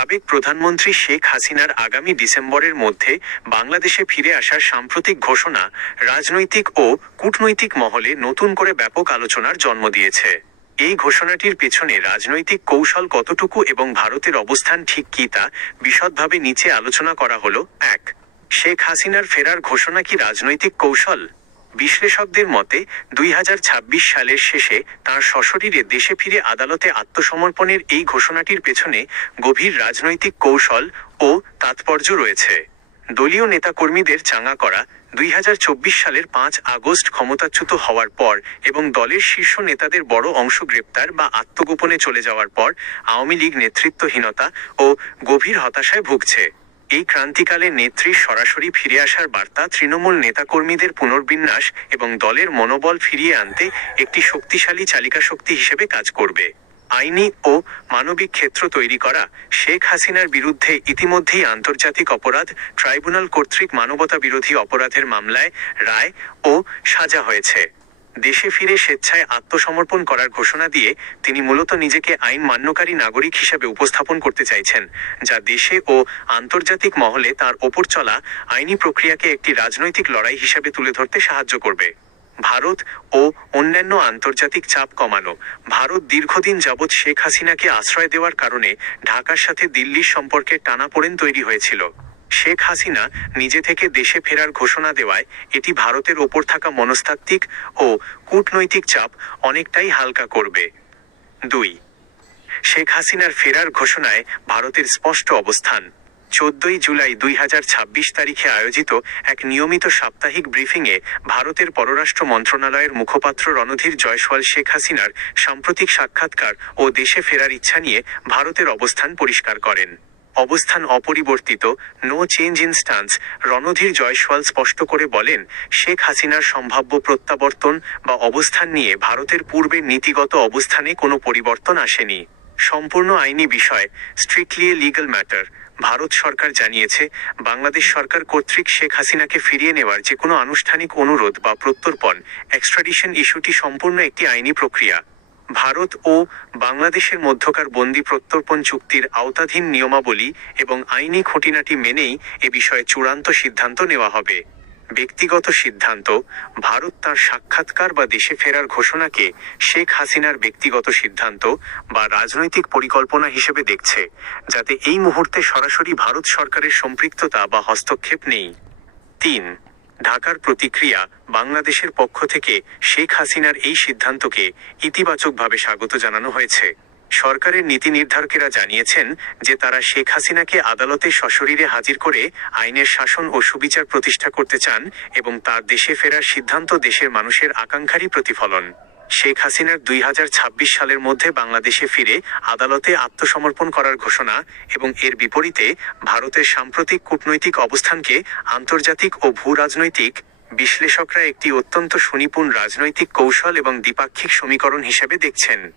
সাবেক প্রধানমন্ত্রী শেখ হাসিনার আগামী ডিসেম্বরের মধ্যে বাংলাদেশে ফিরে আসার সাম্প্রতিক ঘোষণা রাজনৈতিক ও কূটনৈতিক মহলে নতুন করে ব্যাপক আলোচনার জন্ম দিয়েছে। এই ঘোষণাটির পেছনে রাজনৈতিক কৌশল কতটুকু এবং ভারতের অবস্থান ঠিক কী তা বিশদভাবে নিচে আলোচনা করা হলো। ১. শেখ হাসিনার ফেরার ঘোষণা কি রাজনৈতিক কৌশল? বিশ্লেষকদের মতে ২০২৬ সালের শেষে তাঁর সশরীরে দেশে ফিরে আদালতে আত্মসমর্পণের এই ঘোষণাটির পেছনে গভীর রাজনৈতিক কৌশল ও তাৎপর্য রয়েছে। দলীয় নেতাকর্মীদের চাঙা করা, ২০২৪ সালের ৫ আগস্ট ক্ষমতাচ্যুত হওয়ার পর এবং দলের শীর্ষ নেতাদের বড় অংশ গ্রেপ্তার বা আত্মগোপনে চলে যাওয়ার পর আওয়ামী লীগ নেতৃত্বহীনতা ও গভীর হতাশায় ভুগছে। এই ক্রান্তিকালে নেত্রীর সরাসরি ফিরে আসার বার্তা তৃণমূল নেতাকর্মীদের পুনর্বিন্যাস এবং দলের মনোবল ফিরিয়ে আনতে একটি শক্তিশালী চালিকাশক্তি হিসেবে কাজ করবে। আইনি ও মানবিক ক্ষেত্র তৈরি করা, শেখ হাসিনার বিরুদ্ধে ইতিমধ্যেই আন্তর্জাতিক অপরাধ ট্রাইব্যুনাল কর্তৃক মানবতা বিরোধী অপরাধের মামলায় রায় ও সাজা হয়েছে। দেশে ফিরে স্বেচ্ছায় আত্মসমর্পণ করার ঘোষণা দিয়ে তিনি মূলত নিজেকে আইন মান্যকারী নাগরিক হিসেবে উপস্থাপন করতে চাইছেন, যা দেশে ও আন্তর্জাতিক মহলে তার ওপর চলা আইনি প্রক্রিয়াকে একটি রাজনৈতিক লড়াই হিসেবে তুলে ধরতে সাহায্য করবে। ভারত ও অন্যান্য আন্তর্জাতিক চাপ কমানো, ভারত দীর্ঘদিন যাবৎ শেখ হাসিনাকে আশ্রয় দেওয়ার কারণে ঢাকার সাথে দিল্লির সম্পর্কে টানাপোড়েন তৈরি হয়েছিল। শেখ হাসিনা নিজে থেকে দেশে ফেরার ঘোষণা দেওয়ায় এটি ভারতের ওপর থাকা মনস্তাত্ত্বিক ও কূটনৈতিক চাপ অনেকটাই হালকা করবে। ২. শেখ হাসিনার ফেরার ঘোষণায় ভারতের স্পষ্ট অবস্থান। ১৪ জুলাই ২০২৬ তারিখে আয়োজিত এক নিয়মিত সাপ্তাহিক ব্রিফিংয়ে ভারতের পররাষ্ট্র মন্ত্রণালয়ের মুখপাত্র রণধীর জয়সওয়াল শেখ হাসিনার সাম্প্রতিক সাক্ষাৎকার ও দেশে ফেরার ইচ্ছা নিয়ে ভারতের অবস্থান পরিষ্কার করেন। অবস্থান অপরিবর্তিত, no change in stance. Randhir Jaiswal স্পষ্ট করে বলেন, শেখ হাসিনার সম্ভাব্য প্রত্যাবর্তন বা অবস্থান নিয়ে ভারতের পূর্বের নীতিগত অবস্থানে কোনো পরিবর্তন আসেনি। সম্পূর্ণ আইনি বিষয়, স্ট্রিক্টলি এ লিগ্যাল ম্যাটার। ভারত সরকার জানিয়েছে, বাংলাদেশ সরকার কর্তৃক শেখ হাসিনাকে ফিরিয়ে নেওয়ার যে কোনো আনুষ্ঠানিক অনুরোধ বা প্রত্যর্পণ, এক্সট্রাডিশন ইস্যুটি সম্পূর্ণ একটি আইনি প্রক্রিয়া। ভারত ও বাংলাদেশের মধ্যকার বন্দি প্রত্যর্পণ চুক্তির আওতাধীন নিয়মাবলী এবং আইনি খুঁটিনাটি মেনেই এ বিষয়ে চূড়ান্ত সিদ্ধান্ত নেওয়া হবে। ব্যক্তিগত সিদ্ধান্ত, ভারত তার সাক্ষাৎকার বা দেশে ফেরার ঘোষণাকে শেখ হাসিনার ব্যক্তিগত সিদ্ধান্ত বা রাজনৈতিক পরিকল্পনা হিসেবে দেখছে, যাতে এই মুহূর্তে সরাসরি ভারত সরকারের সম্পৃক্ততা বা হস্তক্ষেপ নেই। ৩. ঢাকার প্রতিক্রিয়া, বাংলাদেশের পক্ষ থেকে শেখ হাসিনার এই সিদ্ধান্তকে ইতিবাচকভাবে স্বাগত জানানো হয়েছে। সরকারের নীতি নির্ধারকেরা জানিয়েছেন যে তারা শেখ হাসিনাকে আদালতে সশরীরে হাজির করে আইনের শাসন ও সুবিচার প্রতিষ্ঠা করতে চান এবং তার দেশে ফেরার সিদ্ধান্ত দেশের মানুষের আকাঙ্ক্ষারই প্রতিফলন। শেখ হাসিনার ২০২৬ সালের মধ্যে বাংলাদেশে ফিরে আদালতে আত্মসমর্পণ করার ঘোষণা এবং এর বিপরীতে ভারতের সাম্প্রতিক কূটনৈতিক অবস্থানকে আন্তর্জাতিক ও ভূ-রাজনৈতিক বিশ্লেষকরা একটি অত্যন্ত সুনিপুণ রাজনৈতিক কৌশল এবং দ্বিপাক্ষিক সমীকরণ হিসেবে দেখছেন।